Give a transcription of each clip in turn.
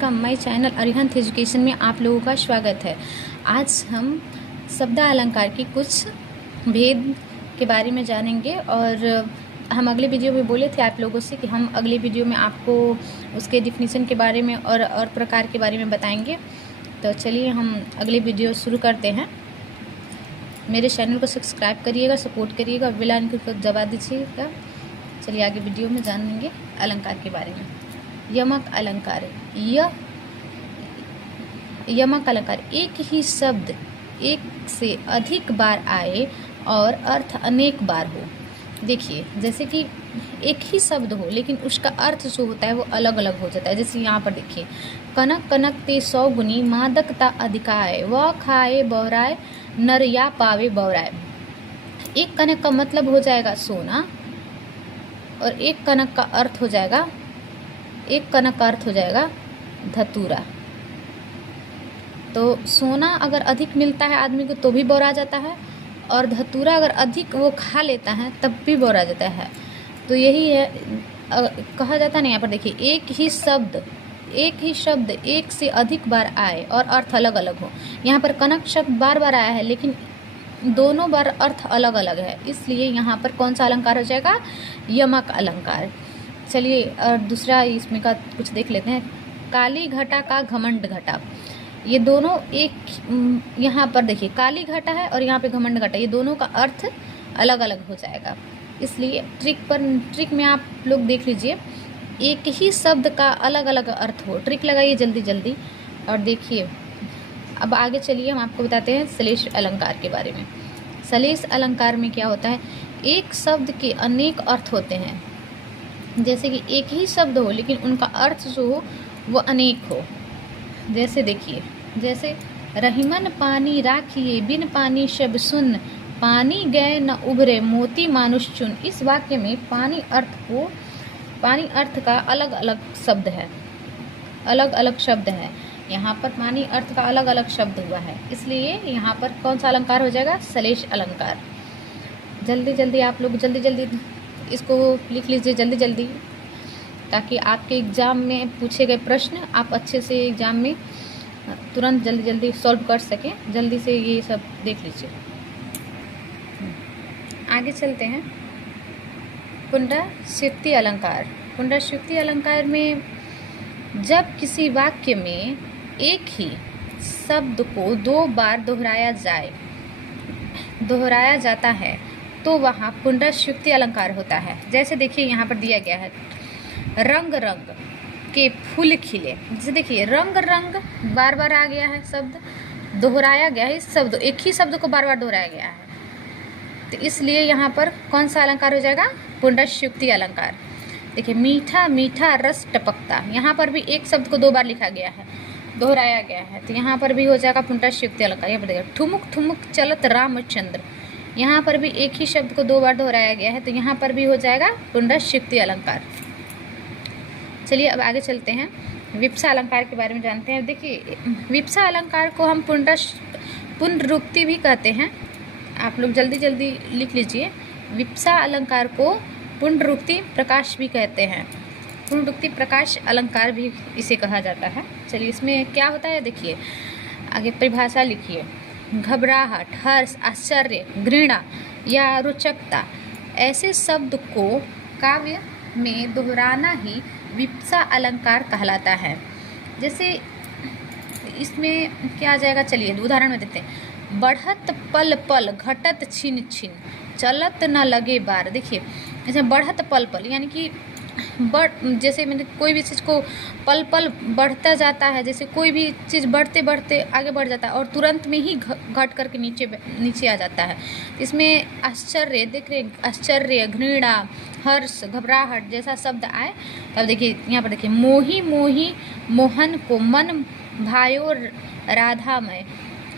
का my channel Arihant education में आप लोगों का स्वागत है। आज हम शब्दालंकार की कुछ भेद के बारे में जानेंगे और हम अगले वीडियो में बोले थे आप लोगों से कि हम अगले वीडियो में आपको उसके डिफिनीशन के बारे में और प्रकार के बारे में बताएंगे। तो चलिए हम अगले वीडियो शुरू करते हैं। मेरे चैनल को सब्सक्राइब करिएगा, सपोर्ट करिएगा, बेल आइकन को दबा दीजिएगा। चलिए आगे वीडियो में जानेंगे अलंकार के बारे में। यमक अलंकार। यमक अलंकार एक ही शब्द एक से अधिक बार आए और अर्थ अनेक बार हो। देखिए, जैसे कि एक ही शब्द हो लेकिन उसका अर्थ जो होता है वो अलग अलग हो जाता है। जैसे यहाँ पर देखिए, कनक कनक ते 100 गुनी मादकता अधिकाय, वह खाए बौराए नर या पावे बौराए। एक कनक का मतलब हो जाएगा सोना और एक कनक का अर्थ हो जाएगा धतूरा। तो सोना अगर अधिक मिलता है आदमी को तो भी बौरा जाता है, और धतूरा अगर अधिक वो खा लेता है तब भी बौरा जाता है। तो यही है, कहा जाता है ना, यहाँ पर देखिए, एक ही शब्द एक से अधिक बार आए और अर्थ अलग अलग हो। यहाँ पर कनक शब्द बार बार आया है लेकिन दोनों बार अर्थ अलग अलग है, इसलिए यहाँ पर कौन सा अलंकार हो जाएगा? यमक अलंकार। चलिए और दूसरा इसमें का कुछ देख लेते हैं। काली घटा का घमंड घटा, ये दोनों एक, यहाँ पर देखिए काली घटा है और यहाँ पे घमंड घटा, ये दोनों का अर्थ अलग अलग हो जाएगा। इसलिए ट्रिक में आप लोग देख लीजिए, एक ही शब्द का अलग अलग अर्थ हो। ट्रिक लगाइए जल्दी जल्दी और देखिए। अब आगे चलिए हम आपको बताते हैं श्लेष अलंकार के बारे में। श्लेष अलंकार में क्या होता है? एक शब्द के अनेक अर्थ होते हैं। जैसे कि एक ही शब्द हो लेकिन उनका अर्थ जो हो वो अनेक हो। जैसे देखिए, जैसे रहीमन पानी राखिए बिन पानी शब सुन, पानी गए न उभरे मोती मानुष चुन। इस वाक्य में पानी अर्थ का अलग अलग शब्द है। यहाँ पर पानी अर्थ का अलग अलग शब्द हुआ है, इसलिए यहाँ पर कौन सा अलंकार हो जाएगा? श्लेष अलंकार। जल्दी जल्दी आप लोग जल्दी इसको लिख लीजिए जल्दी जल्दी, ताकि आपके एग्ज़ाम में पूछे गए प्रश्न आप अच्छे से एग्ज़ाम में तुरंत जल्दी सॉल्व कर सकें। जल्दी से ये सब देख लीजिए। आगे चलते हैं। पुनरावृत्ति अलंकार। पुनरावृत्ति अलंकार में जब किसी वाक्य में एक ही शब्द को 2 बार दोहराया जाता है तो वहाँ पुनरावृत्ति अलंकार होता है। जैसे देखिए यहाँ पर दिया गया है, रंग रंग के फूल खिले। जैसे देखिए, रंग रंग बार बार आ गया है, शब्द दोहराया गया है। इस शब्द एक ही शब्द को बार बार दोहराया गया है, तो इसलिए यहाँ पर कौन सा अलंकार हो जाएगा? पुनरावृत्ति अलंकार। देखिए, मीठा मीठा रस टपकता, यहाँ पर भी एक शब्द को 2 बार लिखा गया है, दोहराया गया है, तो यहाँ पर भी हो जाएगा पुनरावृत्ति अलंकार। यहाँ पर देखिए, ठुमुक ठुमुक चलत रामचंद्र, यहाँ पर भी एक ही शब्द को 2 बार दोहराया गया है, तो यहाँ पर भी हो जाएगा पुनरावृत्ति अलंकार। चलिए अब आगे चलते हैं, विप्सा अलंकार के बारे में जानते हैं। देखिए, विप्सा अलंकार को हम पुनरुक्ति भी कहते हैं। आप लोग जल्दी लिख लीजिए। विप्सा अलंकार को पुनरुक्ति प्रकाश भी कहते हैं। पुनरुक्ति प्रकाश अलंकार भी इसे कहा जाता है। चलिए इसमें क्या होता है देखिए, आगे परिभाषा लिखिए। घबराहट, हर्ष, आश्चर्य, घृणा या रोचकता, ऐसे शब्द को काव्य में दोहराना ही विप्सा अलंकार कहलाता है। जैसे इसमें क्या आ जाएगा? चलिए उदाहरण में देखते हैं। बढ़त पल पल घटत छिन छिन, चलत न लगे बार। देखिए, इसमें बढ़त पल पल यानी कि जैसे मैंने कोई भी चीज़ को पल पल बढ़ता जाता है, जैसे कोई भी चीज़ बढ़ते बढ़ते आगे बढ़ जाता है और तुरंत में ही घट करके नीचे आ जाता है। इसमें आश्चर्य, देख रहे हैं, आश्चर्य, घृणा, हर्ष, घबराहट जैसा शब्द आए तब देखिए यहाँ पर देखिए, मोही मोही मोहन को मन भायो राधामय,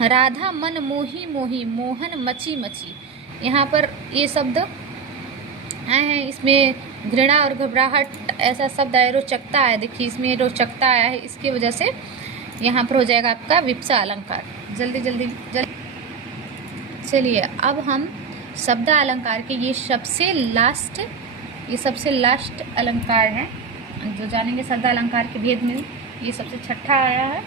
राधा मन मोही मोही मोहन मची मची। यहाँ पर ये शब्द आए हैं। इसमें घृणा और घबराहट ऐसा शब्द आया, रोचकता आया। देखिए इसमें रोचकता आया है, इसकी वजह से यहाँ पर हो जाएगा आपका विप्सा अलंकार। जल्दी चलिए अब हम शब्द अलंकार के ये सबसे लास्ट अलंकार हैं जो जानेंगे शब्द अलंकार के भेद में। ये सबसे छठा आया है,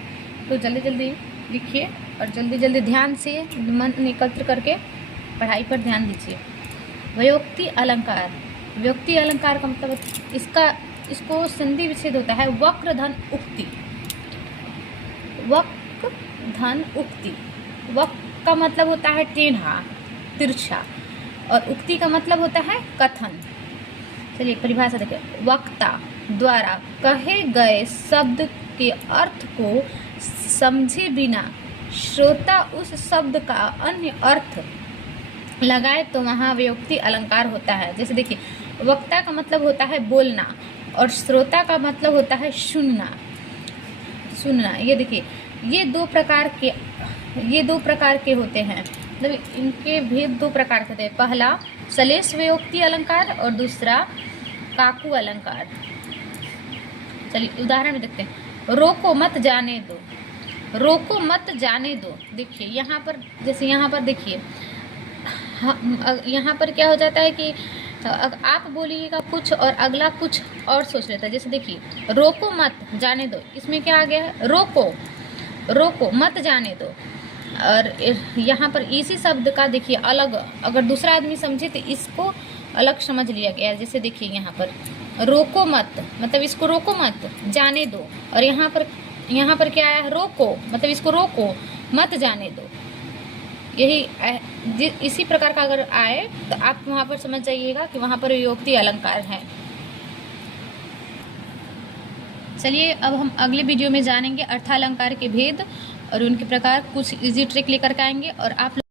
तो जल्दी जल्दी लिखिए और जल्दी जल्दी ध्यान से मन एकत्र करके पढ़ाई पर ध्यान दीजिए। व्योक्ति अलंकार, व्योक्ति अलंकार का मतलब इसको संधि विच्छेद होता है वक्र धन उक्ति। वक्र धन उक्ति, वक्र का मतलब होता है टेढ़ा तिरछा और उक्ति का मतलब होता है कथन। चलिए परिभाषा देखिए, वक्ता द्वारा कहे गए शब्द के अर्थ को समझे बिना श्रोता उस शब्द का अन्य अर्थ लगाए तो वहाँ व्योक्ति अलंकार होता है। जैसे देखिए, वक्ता का मतलब होता है बोलना और श्रोता का मतलब होता है सुनना। ये देखिए, ये दो प्रकार के होते हैं, मतलब इनके भेद दो प्रकार के होते हैं। पहला सलेश व्योक्ति अलंकार और दूसरा काकू अलंकार। चलिए उदाहरण में देखते हैं। रोको मत जाने दो, रोको मत जाने दो। देखिए यहाँ पर, जैसे यहाँ पर देखिए, यहाँ पर क्या हो जाता है कि आप बोलिएगा कुछ और अगला कुछ और सोच लेता है। जैसे देखिए, रोको मत जाने दो, इसमें क्या आ गया है, रोको, रोको मत जाने दो। और यहाँ पर इसी शब्द का देखिए अलग, अगर दूसरा आदमी समझे तो इसको अलग समझ लिया गया है। जैसे देखिए यहाँ पर रोको मत, मतलब इसको रोको मत जाने दो, और यहाँ पर क्या आया है, रोको, मतलब इसको रोको मत जाने दो। यही इसी प्रकार का अगर आए तो आप वहाँ पर समझ जाइएगा कि वहाँ पर व्योक्ति अलंकार है। चलिए अब हम अगले वीडियो में जानेंगे अर्थालंकार के भेद और उनके प्रकार, कुछ इजी ट्रिक लेकर के आएंगे और आप